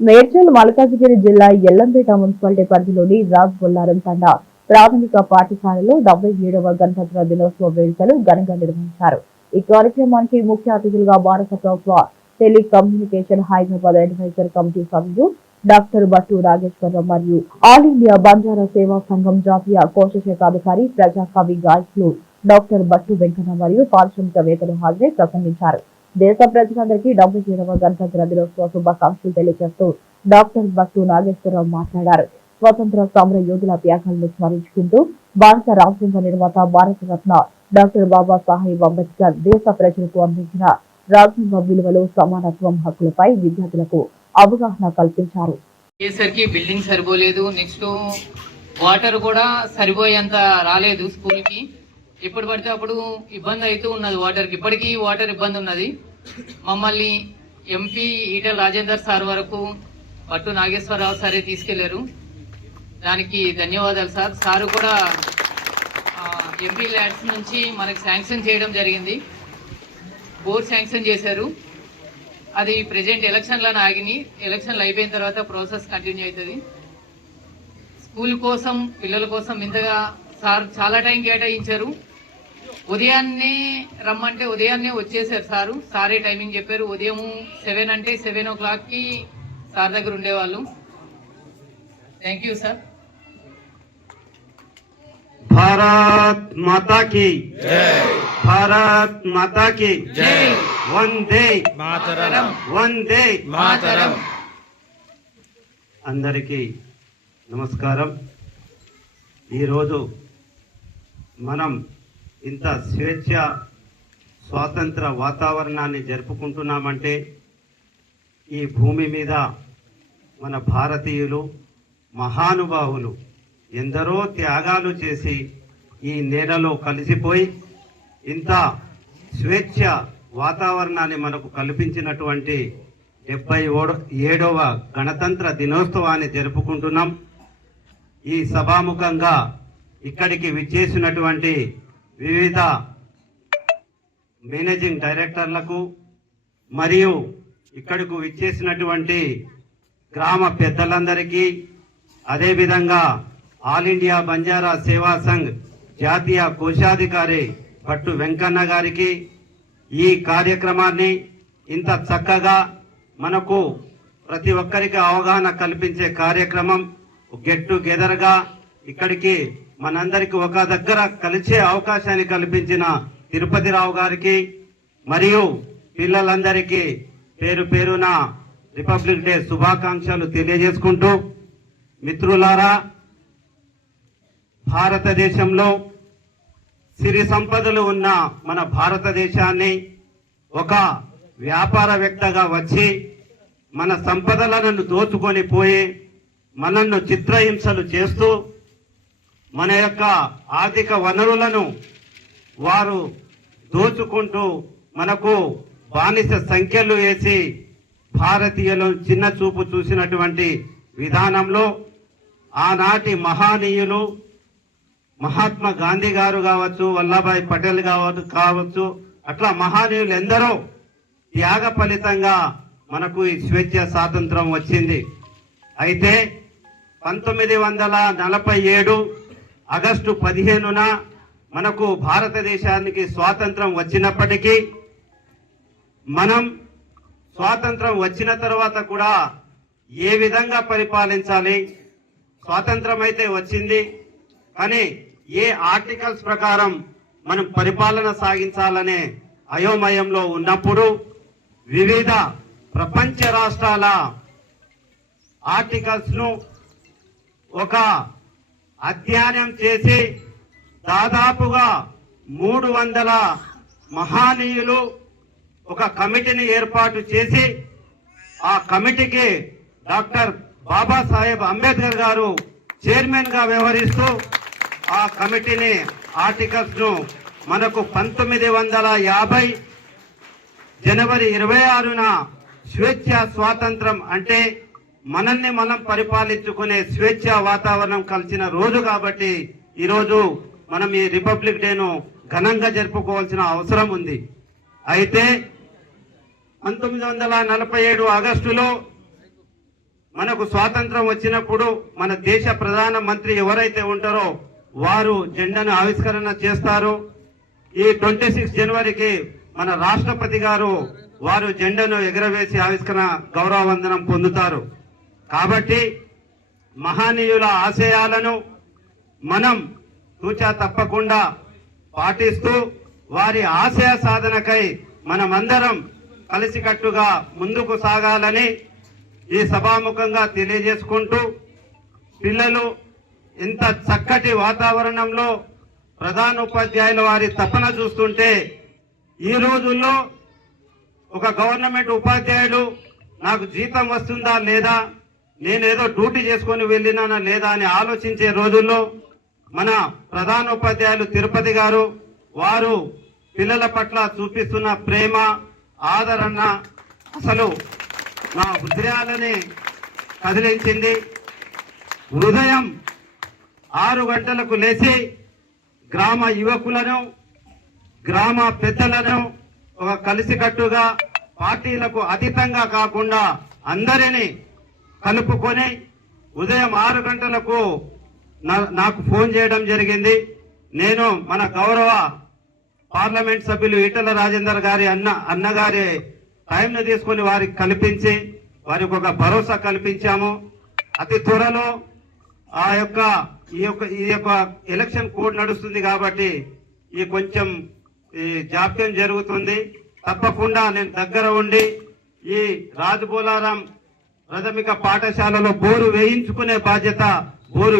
మేడ్చల్ మల్కాజిగిరి జిల్లా ఎల్లంపేట మున్సిపాలిటీ పరిధిలోని రాజ్ బొల్లారం తండా ప్రాథమిక పాఠశాలలో 77వ గణతంత్ర దినోత్సవ వేడుకలు ఘనంగా నిర్వహించారు. ఈ కార్యక్రమానికి ముఖ్య అతిథులుగా భారత ప్రభుత్వ టెలికమ్యూనికేషన్ హైదరాబాద్ అడ్వైజర్ కమిటీ సభ్యులు డాక్టర్ బట్టు నాగేశ్వరరావు మరియు ఆల్ ఇండియా బంజారా సేవా సంఘం జాతీయ కోశశాఖ అధికారి ప్రజాకవి గాయకులు డాక్టర్ బట్టు వెంకన్న మరియు పారిశ్రామికవేత్తలు హాజరై ప్రసంగించారు. దేశ ప్రజలందరికీ 77వ గణతంత్ర దినోత్సవ శుభాకాంక్షలు తెలియజేస్తూ డాక్టర్ బట్టు నాగేశ్వరరావు మాట్లాడారు. స్వతంత్ర సమర యోధుల త్యాగాలను స్మరించుకుంటూ భారత రాజ్యాంగ నిర్మాత భారతరత్న డాక్టర్ బాబాసాహెబ్ అంబేద్కర్ దేశ ప్రజలకు అందించిన రాజ్యాంగ విలువలు, సమానత్వం, హక్కులపై విద్యార్థులకు అవగాహన కల్పించారు. బిల్డింగ్ సరిపోలేదు, నెక్స్ట్ వాటర్ కూడా సరిపోయేంత రాలేదు స్కూల్ కి. ఎప్పుడు పడితే అప్పుడు ఇబ్బంది అవుతూ ఉన్నది వాటర్కి. ఇప్పటికీ వాటర్ ఇబ్బంది ఉన్నది. మమ్మల్ని ఎంపీ ఈటల రాజేందర్ సార్ వరకు పట్టు నాగేశ్వరరావు సారే తీసుకెళ్లారు. దానికి ధన్యవాదాలు సార్. సారు కూడా ఎంపీ ల్యాడ్స్ నుంచి మనకి శాంక్షన్ చేయడం జరిగింది. 4 శాంక్షన్ చేశారు. అది ప్రెజెంట్ ఎలక్షన్లను ఆగినాయి. ఎలక్షన్లు అయిపోయిన తర్వాత ప్రాసెస్ కంటిన్యూ అవుతుంది. స్కూల్ కోసం, పిల్లల కోసం ఇంతగా సార్ చాలా టైం కేటాయించారు. ఉదయాన్నే రమ్మంటే ఉదయాన్నే వచ్చేసారు సారు. సారే టైమింగ్ చెప్పారు. ఉదయం 7 అంటే 7 o'clock కి సార్ దగ్గర ఉండేవాళ్ళు. Thank you sir. Bharat Mata కి జై, భారత్ మాతా కి జై, వందే మాతరం, వందే మాతరం. అందరికీ నమస్కారం. ఈరోజు మనం ఇంత స్వేచ్ఛ, స్వాతంత్ర వాతావరణాన్ని జరుపుకుంటున్నామంటే ఈ భూమి మీద మన భారతీయులు మహానుభావులు ఎందరో త్యాగాలు చేసి ఈ నేలలో కలిసిపోయి ఇంత స్వేచ్ఛ వాతావరణాన్ని మనకు కల్పించినటువంటి 77వ గణతంత్ర దినోత్సవాన్ని జరుపుకుంటున్నాం. ఈ సభాముఖంగా ఇక్కడికి విచ్చేసినటువంటి వివిధ మేనేజింగ్ డైరెక్టర్లకు మరియు ఇక్కడకు విచ్చేసినటువంటి గ్రామ పెద్దలందరికీ, అదేవిధంగా ఆల్ ఇండియా బంజారా సేవా సంఘ్ జాతీయ కోశాధికారి భట్టు వెంకన్న గారికి, ఈ కార్యక్రమాన్ని ఇంత చక్కగా మనకు ప్రతి ఒక్కరికి అవగాహన కల్పించే కార్యక్రమం గెట్ టుగెదర్ గా ఇక్కడికి మనందరికి ఒక దగ్గర కలిసే అవకాశాన్ని కల్పించిన తిరుపతి రావు గారికి మరియు పిల్లలందరికీ పేరు పేరున రిపబ్లిక్ డే శుభాకాంక్షలు తెలియజేసుకుంటూ, మిత్రులారా, భారతదేశంలో సిరి సంపదలు ఉన్న మన భారతదేశాన్ని ఒక వ్యాపారవేత్తగా వచ్చి మన సంపదలను దోచుకొని పోయి మనల్ని చిత్రహింసలు చేస్తూ మన యొక్క ఆర్థిక వనరులను వారు దోచుకుంటూ మనకు బానిస సంఖ్యలు వేసి భారతీయులు చిన్న చూపు చూసినటువంటి విధానంలో ఆనాటి మహానీయులు మహాత్మా గాంధీ గారు కావచ్చు, వల్లభాయ్ పటేల్ కావచ్చు, అట్లా మహానీయులు ఎందరో త్యాగ ఫలితంగా మనకు ఈ స్వేచ్ఛ స్వాతంత్రం వచ్చింది. అయితే 1947 ఆగస్టు 15న మనకు భారతదేశానికి స్వాతంత్రం వచ్చినప్పటికీ మనం స్వాతంత్రం వచ్చిన తర్వాత కూడా ఏ విధంగా పరిపాలించాలి, స్వాతంత్రం అయితే వచ్చింది కానీ ఏ ఆర్టికల్స్ ప్రకారం మనం పరిపాలన సాగించాలనే అయోమయంలో ఉన్నప్పుడు వివిధ ప్రపంచ రాష్ట్రాల ఆర్టికల్స్ ను ఒక అధ్యయనం చేసి దాదాపుగా 300 మహానీయులు ఒక కమిటీని ఏర్పాటు చేసి ఆ కమిటీకి డాక్టర్ బాబాసాహెబ్ అంబేద్కర్ గారు చైర్మన్ గా వ్యవహరిస్తూ ఆ కమిటీని ఆర్టికల్స్ ను మనకు 1950 జనవరి 26న స్వేచ్ఛ స్వాతంత్రం అంటే మనల్ని మనం పరిపాలించుకునే స్వేచ్ఛ వాతావరణం కలిసిన రోజు కాబట్టి ఈరోజు మనం ఈ రిపబ్లిక్ డేను ఘనంగా జరుపుకోవాల్సిన అవసరం ఉంది. అయితే 1947 ఆగస్టులో మనకు స్వాతంత్రం వచ్చినప్పుడు మన దేశ ప్రధాన మంత్రి ఎవరైతే ఉంటారో వారు జెండాను ఆవిష్కరణ చేస్తారు. ఈ 26 జనవరికి మన రాష్ట్రపతి గారు వారు జెండాను ఎగరవేసి ఆవిష్కరణ గౌరవ వందనం పొందుతారు. కాబట్టి మహనీయుల ఆశయాలను మనం తూచా తప్పకుండా పాటిస్తూ వారి ఆశయ సాధనకై మనమందరం కలిసికట్టుగా ముందుకు సాగాలని ఈ సభాముఖంగా తెలియజేసుకుంటూ, పిల్లలు ఇంత చక్కటి వాతావరణంలో ప్రధానోపాధ్యాయుల వారి తపన చూస్తుంటే ఈ రోజుల్లో ఒక గవర్నమెంట్ ఉపాధ్యాయుడు నాకు జీతం వస్తుందా లేదా, నేనేదో డ్యూటీ చేసుకొని వెళ్ళినానా లేదా అని ఆలోచించే రోజుల్లో మన ప్రధానోపాధ్యాయులు తిరుపతి గారు వారు పిల్లల పట్ల చూపిస్తున్న ప్రేమ ఆదరణ అసలు నా హృదయాలని కదిలించింది. ఉదయం 6 గంటలకు లేచి గ్రామ యువకులను గ్రామ పెద్దలను ఒక కలిసికట్టుగా పార్టీలకు అతీతంగా కాకుండా అందరినీ కలుపుకొని ఉదయం 6 గంటలకు నాకు ఫోన్ చేయడం జరిగింది. నేను మన గౌరవ పార్లమెంట్ సభ్యులు ఈటల రాజేందర్ గారి అన్నగారి టైంను తీసుకొని వారికి కల్పించి వారికి ఒక భరోసా కల్పించాము. అతి త్వరలో ఈ యొక్క ఎలక్షన్ కోడ్ నడుస్తుంది కాబట్టి కొంచెం జాప్యం జరుగుతుంది. తప్పకుండా నేను దగ్గర ఉండి ఈ రాజబోలారం ప్రాథమిక పాఠశాలలో బోరు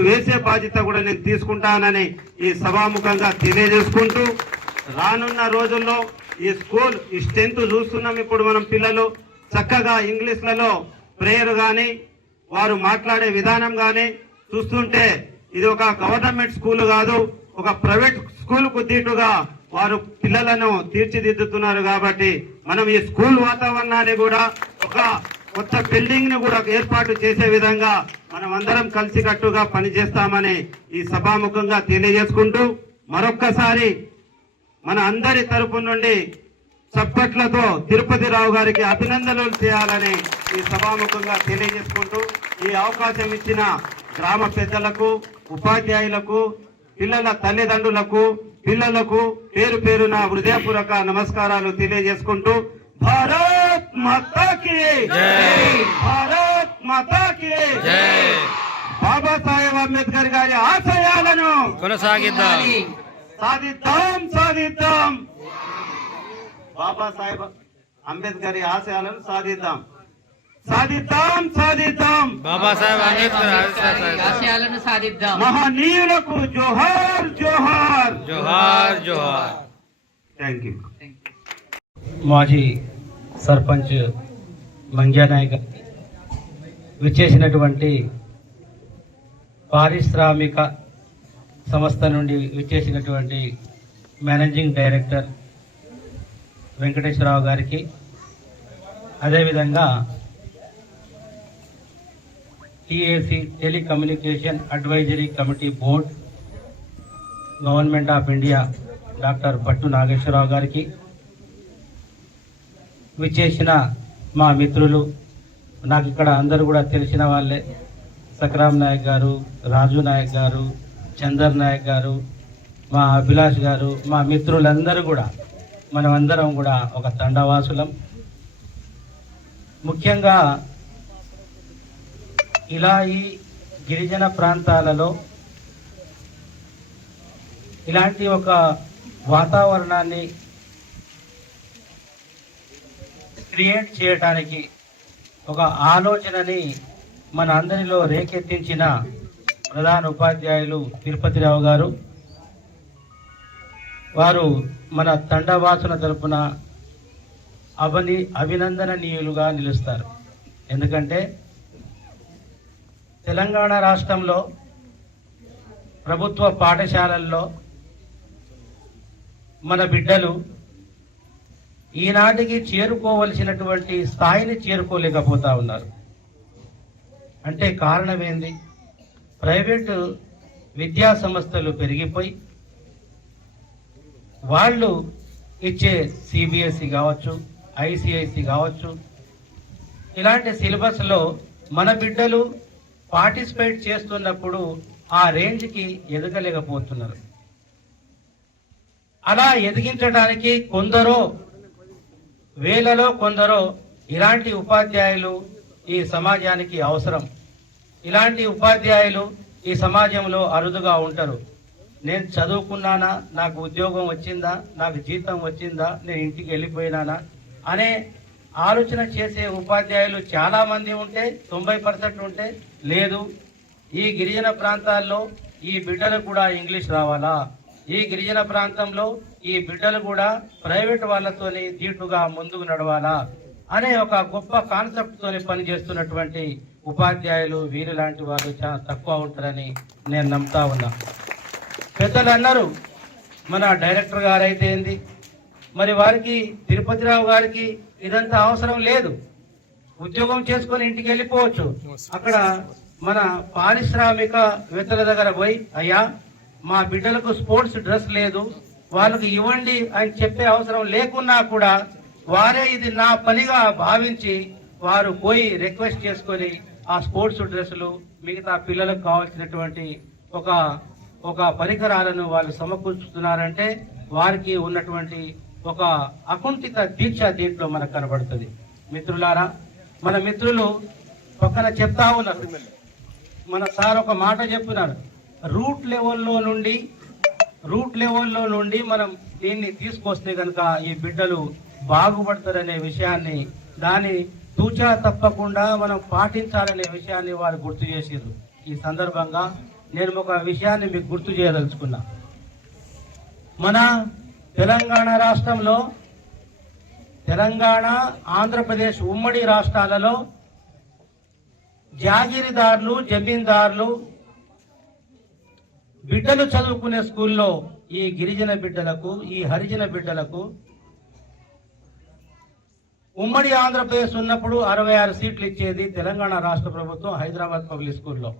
వేసే బాధ్యత కూడా నేను తీసుకుంటానని ఈ సభాముఖంగా తెలియజేసుకుంటూ, రానున్న రోజుల్లో ఈ స్ట్రెంత్ చూస్తున్నాం. ఇప్పుడు మనం పిల్లలు చక్కగా ఇంగ్లీష్లలో ప్రేయర్ గాని వారు మాట్లాడే విధానం గాని చూస్తుంటే ఇది ఒక గవర్నమెంట్ స్కూల్ కాదు, ఒక ప్రైవేట్ స్కూల్ కు దీటుగా వారు పిల్లలను తీర్చిదిద్దుతున్నారు. కాబట్టి మనం ఈ స్కూల్ వాతావరణాన్ని కూడా ఒక కొత్త బిల్డింగ్ ను కూడా ఏర్పాటు చేసే విధంగా మనం అందరం కలిసికట్టుగా పనిచేస్తామని ఈ సభాముఖంగా తెలియజేసుకుంటూ, మరొక్కసారి మన అందరి తరపు నుండి చప్పట్లతో తిరుపతి రావు గారికి అభినందనలు చేయాలని ఈ సభాముఖంగా తెలియజేసుకుంటూ, ఈ అవకాశం ఇచ్చిన గ్రామ పెద్దలకు, ఉపాధ్యాయులకు, పిల్లల తల్లిదండ్రులకు, పిల్లలకు పేరు పేరున హృదయపూర్వక నమస్కారాలు తెలియజేసుకుంటూ, భారత్ మాతా కీ జై, భారత్ మాతా కీ జై. బాబాసాహెబ్ అంబేద్కర్ గారి ఆశయాలను కొనసాగిద్దాం, సాధిద్దాం. బాబాసాహెబ్ అంబేద్కర్ ఆశయాలను సాధిద్దాం. బాబాసాహెబ్ అంబేద్కర్ ఆశయాలను సాధిద్దాం. మహనీయులకు జోహార్ జోహార్ జోహార్ జోహార్. Thank you. మాజీ సర్పంచ్ మంగ్యానాయక్ విచ్చేసినటువంటి పారిశ్రామిక సంస్థ నుండి విచ్చేసినటువంటి మేనేజింగ్ డైరెక్టర్ వెంకటేశ్వరరావు గారికి, అదేవిధంగా TAC telecommunication advisory committee board government of India doctor Bhattu Nageswara Rao గారికి, విచ్చేసిన మా మిత్రులు, నాకు ఇక్కడ అందరూ కూడా తెలిసిన వాళ్ళే, సక్రామ్ నాయక్ గారు, రాజు నాయక్ గారు, చందర్ నాయక్ గారు, మా అభిలాష్ గారు, మా మిత్రులందరూ కూడా మనమందరం కూడా ఒక తండవాసులం. ముఖ్యంగా ఇలా ఈ గిరిజన ప్రాంతాలలో ఇలాంటి ఒక వాతావరణాన్ని క్రియేట్ చేయడానికి ఒక ఆలోచనని మన అందరిలో రేకెత్తించిన ప్రధాన ఉపాధ్యాయులు తిరుపతిరావు గారు, వారు మన తండవాసుల తరపున అభినందనీయులుగా నిలుస్తారు. ఎందుకంటే తెలంగాణ రాష్ట్రంలో ప్రభుత్వ పాఠశాలల్లో మన బిడ్డలు ఈనాటికి చేరుకోవలసినటువంటి స్థాయిని చేరుకోలేకపోతా ఉన్నారు. అంటే కారణం ఏంది? ప్రైవేటు విద్యా సంస్థలు పెరిగిపోయి వాళ్ళు ఇచ్చే సిబిఎస్ఈ కావచ్చు, ఐసిఐసి కావచ్చు, ఇలాంటి సిలబస్లో మన బిడ్డలు పార్టిసిపేట్ చేస్తున్నప్పుడు ఆ రేంజ్కి ఎదగలేకపోతున్నారు. అలా ఎదిగించడానికి కొందరో వేలలో కొందరో ఇలాంటి ఉపాధ్యాయులు ఈ సమాజానికి అవసరం. ఇలాంటి ఉపాధ్యాయులు ఈ సమాజంలో అరుదుగా ఉంటారు. నేను చదువుకున్నానా, నాకు ఉద్యోగం వచ్చిందా, నాకు జీతం వచ్చిందా, నేను ఇంటికి వెళ్ళిపోయినానా అనే ఆలోచన చేసే ఉపాధ్యాయులు చాలా మంది ఉంటే 90% ఉంటే లేదు. ఈ గిరిజన ప్రాంతాల్లో ఈ బిడ్డలకు కూడా ఇంగ్లీష్ రావాలా, ఈ గిరిజన ప్రాంతంలో ఈ బిడ్డలు కూడా ప్రైవేట్ వాళ్ళతోని దీటుగా ముందుకు నడవాలా అనే ఒక గొప్ప కాన్సెప్ట్ తోని పనిచేస్తున్నటువంటి ఉపాధ్యాయులు వీరు లాంటి వాళ్ళు చాలా తక్కువ ఉంటారని నేను నమ్ముతా ఉన్నా. పెద్దలు అన్నారు, మన డైరెక్టర్ గారు అయితే ఏంది, మరి వారికి తిరుపతిరావు గారికి ఇదంతా అవసరం లేదు. ఉద్యోగం చేసుకొని ఇంటికి వెళ్ళిపోవచ్చు. అక్కడ మన పారిశ్రామికవేత్తల దగ్గర పోయి, అయ్యా మా బిడ్డలకు స్పోర్ట్స్ డ్రెస్ లేదు, వాళ్ళకి ఇవ్వండి అని చెప్పే అవసరం లేకున్నా కూడా వారే ఇది నా పనిగా భావించి వారు పోయి రిక్వెస్ట్ చేసుకొని ఆ స్పోర్ట్స్ డ్రెస్సులు మిగతా పిల్లలకు కావాల్సినటువంటి ఒక పరికరాలను వాళ్ళు సమకూర్చుతున్నారంటే వారికి ఉన్నటువంటి ఒక అకుంఠిత దీక్ష దీంట్లో మనకు కనబడుతుంది. మిత్రులారా, మన మిత్రులు పక్కన చెప్తా ఉన్నారు, మన సార్ ఒక మాట చెప్తున్నారు, రూట్ లెవెల్లో నుండి మనం దీన్ని తీసుకొస్తే కనుక ఈ బిడ్డలు బాగుపడతారనే విషయాన్ని, దాన్ని తూచా తప్పకుండా మనం పాటించాలనే విషయాన్ని వారు గుర్తు చేసారు. ఈ సందర్భంగా నేను ఒక విషయాన్ని మీకు గుర్తు చేయదలుచుకున్నా. మన తెలంగాణ రాష్ట్రంలో, తెలంగాణ ఆంధ్రప్రదేశ్ ఉమ్మడి రాష్ట్రాలలో జాగీరిదారులు, జమీందారులు బిడ్డలు చదువుకునే స్కూల్లో ఈ గిరిజన బిడ్డలకు, ఈ హరిజన బిడ్డలకు ఉమ్మడి ఆంధ్రప్రదేశ్ ఉన్నప్పుడు 66 సీట్లు ఇచ్చేది తెలంగాణ రాష్ట్ర ప్రభుత్వం హైదరాబాద్ పబ్లిక్ స్కూల్లో.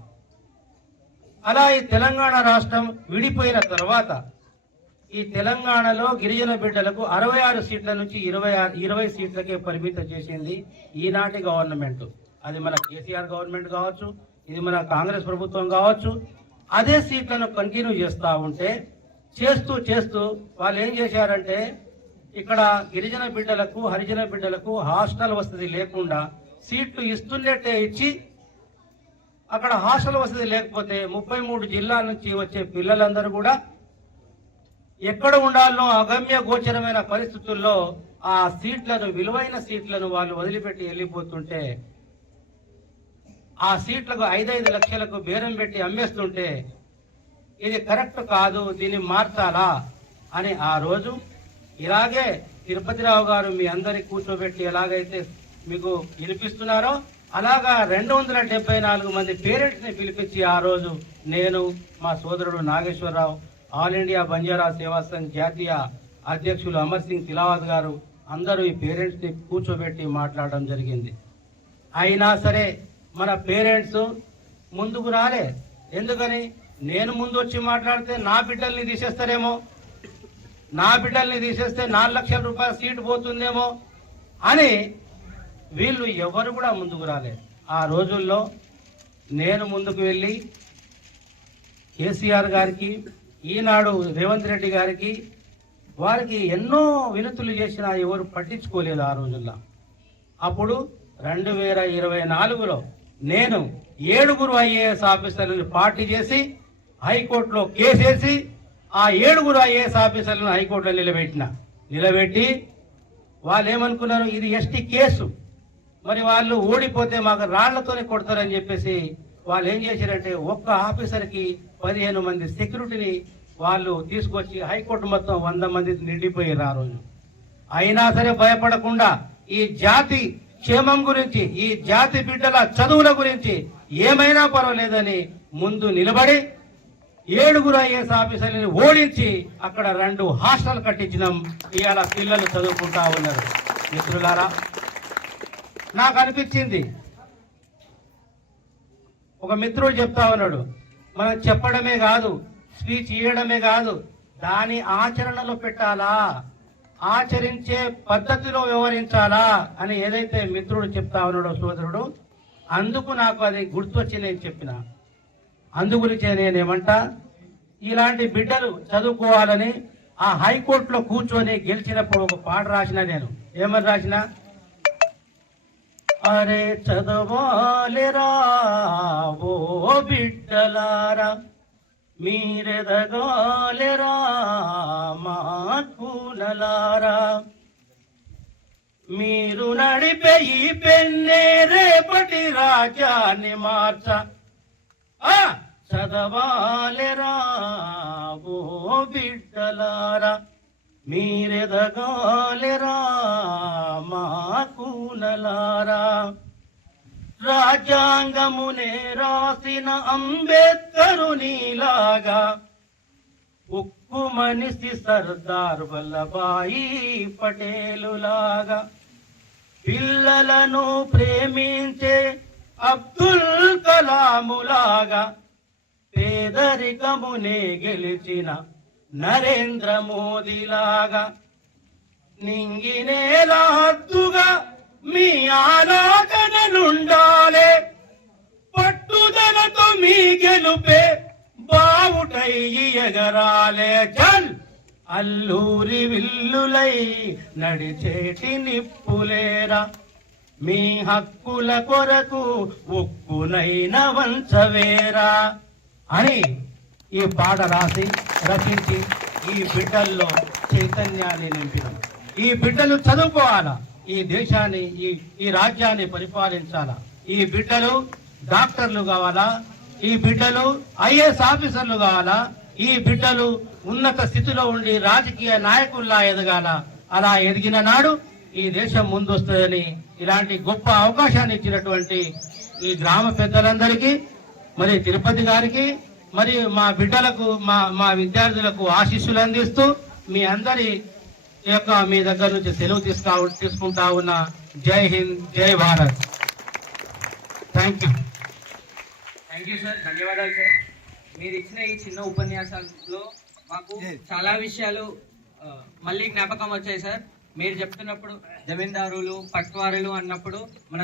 అలా ఈ తెలంగాణ రాష్ట్రం విడిపోయిన తర్వాత ఈ తెలంగాణలో గిరిజన బిడ్డలకు 66 సీట్ల నుంచి 20 సీట్లకే పరిమితం చేసింది ఈనాటి గవర్నమెంట్. అది మన కేసీఆర్ గవర్నమెంట్ కావచ్చు, ఇది మన కాంగ్రెస్ ప్రభుత్వం కావచ్చు. అదే సీట్లను కంటిన్యూ చేస్తూ ఉంటే చేస్తూ వాళ్ళు ఏం చేశారంటే, ఇక్కడ గిరిజన బిడ్డలకు, హరిజన బిడ్డలకు హాస్టల్ వసతి లేకుండా సీట్లు ఇస్తున్నట్టే ఇచ్చి, అక్కడ హాస్టల్ వసతి లేకపోతే 33 జిల్లాల నుంచి వచ్చే పిల్లలందరూ కూడా ఎక్కడ ఉండాలో అగమ్య గోచరమైన పరిస్థితుల్లో ఆ సీట్లను, విలువైన సీట్లను వాళ్ళు వదిలిపెట్టి వెళ్ళిపోతుంటే, ఆ సీట్లకు 5-5 లక్షలకు బేరం పెట్టి అమ్మేస్తుంటే ఇది కరెక్ట్ కాదు, దీన్ని మార్చాలా అని ఆ రోజు ఇలాగే తిరుపతిరావు గారు మీ అందరికి కూర్చోబెట్టి ఎలాగైతే మీకు వినిపిస్తున్నారో అలాగా 274 మంది పేరెంట్స్ ని పిలిపించి ఆ రోజు నేను, మా సోదరుడు నాగేశ్వరరావు, ఆల్ ఇండియా బంజారా సేవా సంఘ్ జాతీయ అధ్యక్షులు అమర్ సింగ్ తిలావత్ గారు అందరూ ఈ పేరెంట్స్ ని కూర్చోబెట్టి మాట్లాడడం జరిగింది. అయినా సరే మన పేరెంట్స్ ముందుకు రాలే. ఎందుకని? నేను ముందు వచ్చి మాట్లాడితే నా బిడ్డల్ని తీసేస్తారేమో, నా బిడ్డల్ని తీసేస్తే 4 లక్షల రూపాయల సీటు పోతుందేమో అని వీళ్ళు ఎవరు కూడా ముందుకు రాలేదు. ఆ రోజుల్లో నేను ముందుకు వెళ్ళి కేసీఆర్ గారికి, ఈనాడు రేవంత్ రెడ్డి గారికి, వారికి ఎన్నో వినతులు చేసినా ఎవరు పట్టించుకోలేదు ఆ రోజుల్లో. అప్పుడు 2024లో నేను 7 ఐఏఎస్ ఆఫీసర్లను పార్టీ చేసి హైకోర్టులో కేసేసి ఆ 7 ఐఏఎస్ ఆఫీసర్లను హైకోర్టులో నిలబెట్టి వాళ్ళు ఏమనుకున్నారు, ఇది ఎస్టీ కేసు, మరి వాళ్ళు ఓడిపోతే మాకు రాళ్లతోనే కొడతారని చెప్పేసి వాళ్ళు ఏం చేశారంటే ఒక్క ఆఫీసర్కి 15 మంది సెక్యూరిటీని వాళ్ళు తీసుకొచ్చి హైకోర్టు మొత్తం 100 మంది నిండిపోయారు ఆ రోజు. అయినా సరే భయపడకుండా ఈ జాతి క్షేమం గురించి, ఈ జాతి బిడ్డల చదువుల గురించి ఏమైనా పర్వాలేదని ముందు నిలబడి 7 ఐఏఎస్ ఆఫీసర్లను ఓడించి అక్కడ 2 హాస్టల్ కట్టించినాం. ఇవాళ పిల్లలు చదువుకుంటా ఉన్నారు. మిత్రులారా, నాకు అనిపించింది, ఒక మిత్రుడు చెప్తా ఉన్నాడు, మనం చెప్పడమే కాదు, స్పీచ్ ఇవ్వడమే కాదు, దాని ఆచరణలో పెట్టాలా, ఆచరించే పద్ధతిలో వ్యవహరించాలా అని ఏదైతే మిత్రుడు చెప్తా ఉన్నాడో సోదరుడు, అందుకు నాకు అది గుర్తొచ్చి నేను చెప్పిన. అందుగురించే నేనేమంటా, ఇలాంటి బిడ్డలు చదువుకోవాలని ఆ హైకోర్టులో కూర్చొని గెలిచినప్పుడు ఒక పాట రాసిన. నేను ఏమని రాసిన? అరే చదవాలిరా ఓ బిడ్డలారా, మీరెదగాలిరా మా కూనలారా, మీరు నడిపే ఈ పెన్నే రేపటి రాజ్యాన్ని మార్చ. చదవాలిరా ఓ బిడ్డలారా, మీరెదగాలిరా మా కూనలారా. రాజ్యాంగమునే రాసిన అంబేద్కరునిలాగా ఉక్కు మనిషి సర్దార్ వల్లభాయి పటేలులాగా, పిల్లలను ప్రేమించే అబ్దుల్ కలాములాగా, పేదరికమునే గెలిచిన నరేంద్ర మోదీలాగా, నింగినేలా హద్దుగా మీ ఆలోచనలుండాలే, పట్టుదలతో మీ గెలుపే బావుటై ఎగరాలే. చల్ అల్లూరి విల్లులై నడిచేటి నిప్పులేరా, మీ హక్కుల కొరకు ఉక్కునైన వంచవేరా అని ఈ పాట రచించి ఈ బిడ్డల్లో చైతన్యాన్ని నింపినాం. ఈ బిడ్డలు చదువుకోవాలా, ఈ దేశాన్ని ఈ రాజ్యాన్ని పరిపాలించాలా. ఈ బిడ్డలు డాక్టర్లు కావాలా, ఈ బిడ్డలు ఐఏఎస్ ఆఫీసర్లు కావాలా, ఈ బిడ్డలు ఉన్నత స్థితిలో ఉండి రాజకీయ నాయకుల్లా ఎదగాల. అలా ఎదిగిన నాడు ఈ దేశం ముందొస్తుందని ఇలాంటి గొప్ప అవకాశాన్ని ఇచ్చినటువంటి ఈ గ్రామ పెద్దలందరికీ, మరి తిరుపతి గారికి, మరి మా బిడ్డలకు, మా విద్యార్థులకు ఆశీస్సులు అందిస్తూ మీ అందరి యొక్క మీ దగ్గర నుంచి సెలవు తీసుకుంటా ఉన్న. జై హింద్, జై Bharat. Thank you. Thank you sir, ధన్యవాదాలు సార్. మీరు ఇచ్చిన ఈ చిన్న ఉపన్యాసాల్లో మాకు చాలా విషయాలు మళ్ళీ జ్ఞాపకం వచ్చాయి సార్. మీరు చెప్తున్నప్పుడు జమీందారులు పట్వారులు అన్నప్పుడు మన